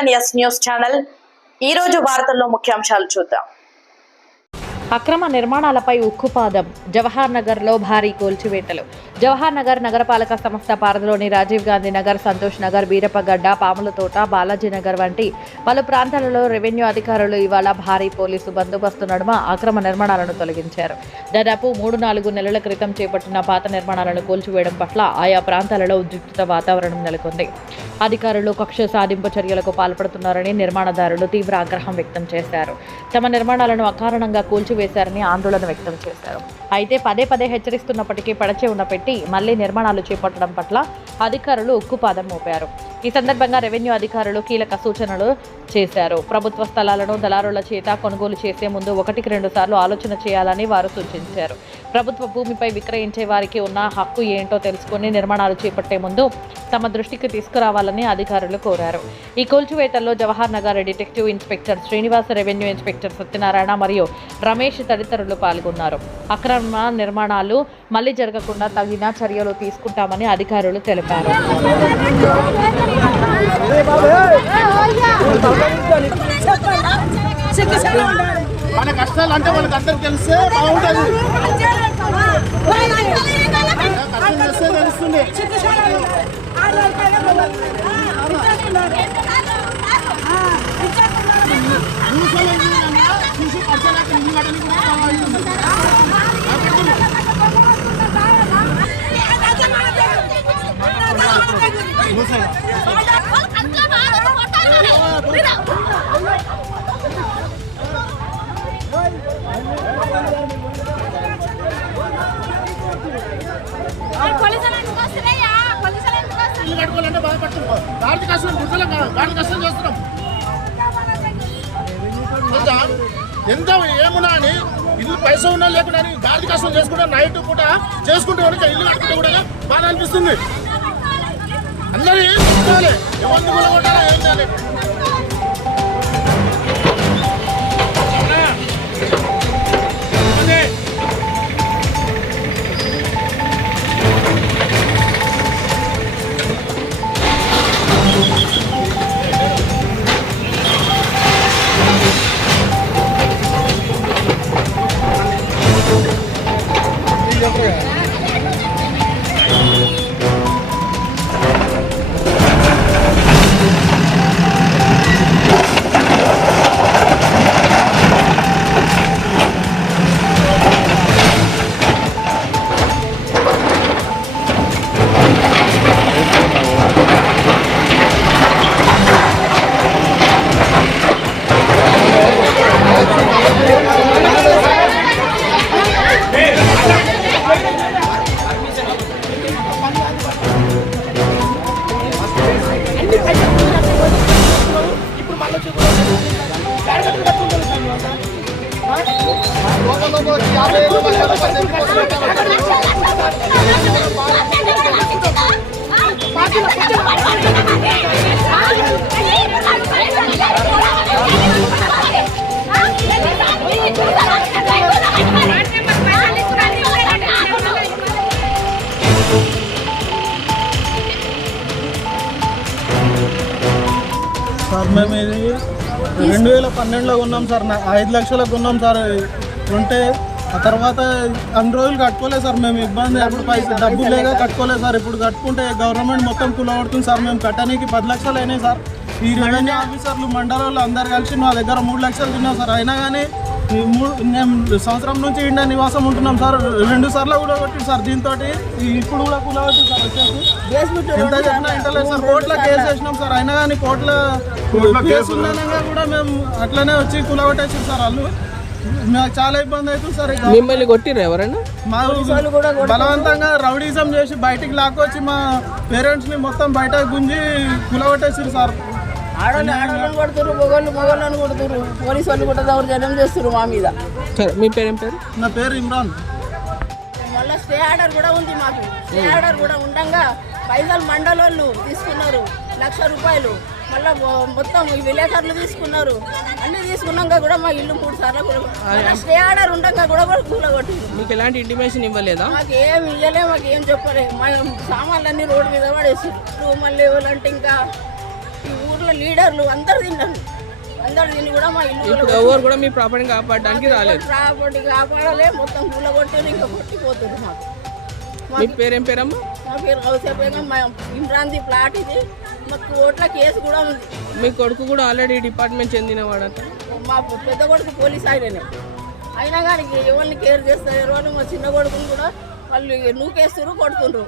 A7S news channel ఈ రోజు వార్తల్లో ముఖ్యాంశాలు చూద్దాం. అక్రమ నిర్మాణాలపై ఉక్కుపాదం. జవహర్ నగర్లో భారీ కూల్చివేతలు. జవహర్ నగర్ నగరపాలక సంస్థ పరిధిలోని రాజీవ్ గాంధీ నగర్, సంతోష్ నగర్, బీరప్పగడ్డ, పాములతోట, బాలాజీ నగర్ వంటి పలు ప్రాంతాలలో రెవెన్యూ అధికారులు ఇవాళ భారీ పోలీసు బందోబస్తు నడుమ అక్రమ నిర్మాణాలను తొలగించారు. దాదాపు 3-4 నెలల క్రితం చేపట్టిన పాత నిర్మాణాలను కూల్చివేయడం పట్ల ఆయా ప్రాంతాలలో ఉద్రిక్తత వాతావరణం నెలకొంది. అధికారులు కక్ష సాధింపు చర్యలకు పాల్పడుతున్నారని నిర్మాణదారులు తీవ్ర ఆగ్రహం వ్యక్తం చేశారు. తమ నిర్మాణాలను అకారణంగా కూల్చివేశారని ఆందోళన వ్యక్తం చేశారు. అయితే పదే హెచ్చరిస్తున్నప్పటికీ పడచెవున పెట్టి మళ్లీ నిర్మాణాలు చేపట్టడం పట్ల అధికారులు ఉక్కుపాదం మోపారు. ఈ సందర్భంగా రెవెన్యూ అధికారులు కీలక సూచనలు చేశారు. ప్రభుత్వ స్థలాలను దళారుల చేత కొనుగోలు చేసే ముందు 1-2 సార్లు ఆలోచన చేయాలని వారు సూచించారు. ప్రభుత్వ భూమిపై విక్రయించే వారికి ఉన్న హక్కు ఏంటో తెలుసుకుని నిర్మాణాలు చేపట్టే ముందు తమ దృష్టికి తీసుకురావాలని అధికారులు కోరారు. ఈ కూల్చివేతల్లో Jawahar Nagar detective inspector Srinivas, revenue inspector Satyanarayana మరియు రమేష్ తదితరులు పాల్గొన్నారు. అక్రమ నిర్మాణాలు మళ్లీ జరగకుండా తగిన చర్యలు తీసుకుంటామని అధికారులు తెలిపారు. మన కష్టాలు అంటే మనకు అందరికి తెలిస్తే బాగుంటుంది. కష్టం చేస్తే తెలుస్తుంది. చూసి పచ్చలేక నిన్ను కట్టని కూడా ఇల్లు కట్టుకోవాలంటే బాధపడుతున్నాం. గాడి కష్టం గుర్తులం గాడి కష్టం చేస్తున్నాం. ఎంత ఏమున్నా అని ఇల్లు పైసా ఉన్నా లేకుండా గాడి కష్టం చేసుకుంటా నైట్ పూట చేసుకుంటూ ఇల్లు కట్టుకుంటే కూడా బాగా అనిపిస్తుంది. అందరూ ఏం చూసుకోవాలి, ఎవరిని కొనగొట్టాలా ఏం చేయాలి. సార్ మేము ఇది 2012లో కొన్నాం సార్. 5 లక్షలకు కొన్నాం సార్. ఉంటే ఆ తర్వాత అన్ని రోజులు కట్టుకోలేదు సార్. మేము ఇబ్బంది అప్పుడు డబ్బులు లేక కట్టుకోలేదు సార్. ఇప్పుడు కట్టుకుంటే గవర్నమెంట్ మొత్తం కూలగొడుతుంది సార్. మేము కట్టడానికి 10 లక్షలు అయినాయి సార్. ఈ రెవెన్యూ ఆఫీసర్లు మండలంలో అందరు కలిసి మా దగ్గర 3 లక్షలు తిన్నాం సార్. అయినా కానీ మేము సంవత్సరం నుంచి ఇండియా నివాసం ఉంటున్నాం సార్. 2 సార్లు కూడా కొట్టింది సార్. దీంతో ఇప్పుడు కూడా కూలగొట్టింది సార్. వచ్చేసి ఎంత చెప్పినా ఇంటలేదు సార్. కోర్టులో కేసు వేసినాం సార్. అయినా కానీ కోర్టులో కేసు ఉండగా కూడా మేము అట్లనే వచ్చి కూలగొట్టేసాం సార్. వాళ్ళు మాకు చాలా ఇబ్బంది అవుతుంది సార్. మిమ్మల్ని కొట్టిర్రు ఎవరైనా? మా బలవంతంగా రౌడీజం చేసి బయటికి లాక్కొచ్చి మా పేరెంట్స్ని మొత్తం బయట గుంజి కూలగొట్టేసారు సార్. ఆడవాళ్ళని కొడుతురు, మొగోళ్ళని కొడుతురు, పోలీసు వాళ్ళు కూడా దౌర్జన్యం చేస్తున్నారు మా మీద. మీ పేరు ఏం పేరు? నా పేరు ఇమ్రాన్. మళ్ళీ స్టే ఆర్డర్ కూడా ఉంది మాకు. స్టే ఆర్డర్ కూడా ఉండగా పైసలు మండలోళ్ళు తీసుకున్నారు 1,00,000 రూపాయలు. మళ్ళీ మొత్తం విలేకరులు తీసుకున్నారు. అన్ని తీసుకున్నాక కూడా మా ఇల్లు 3 సార్లు స్టే ఆర్డర్ ఉండగా కూడా కూలగొట్టింది. మీకు ఎలాంటి ఇంటిమేషన్ ఇవ్వలేదా? మాకు ఏం ఇవ్వలే, మాకు ఏం చెప్పలే. మా సామాన్లన్నీ రోడ్డు మీద పడేసి మళ్ళీ ఇవ్వాలంటే ఇంకా ఈ ఊర్లో వాళ్ళ లీడర్లు అందరు తిన్నారు. అందరు తిని కూడా మా ఇల్లు ఇప్పుడు ఎవరు కూడా మీ ప్రాపర్టీ కాపాడడానికి రాలేదు. ప్రాపర్టీ కాపాడలే, మొత్తం కూలగొట్టి ఇంకా కొట్టిపోతుంది మాకు. మీ పేరేం పేరమ్మా? మా పేరు గౌసేపేగా, మా ఇంద్రాంతి ప్లాట్ ఇది. మాకు ఓట్ల కేసు కూడా ఉంది. మీ కొడుకు కూడా ఆల్రెడీ డిపార్ట్మెంట్ చెందినవాడట. మా పెద్ద కొడుకు పోలీస్ ఆయననే, అయినా కానీ ఎవరిని కేర్ చేస్తారు. ఎవరు మా చిన్న కొడుకుని కూడా వాళ్ళు నూకేస్తారు, కొడుతుండ్రు.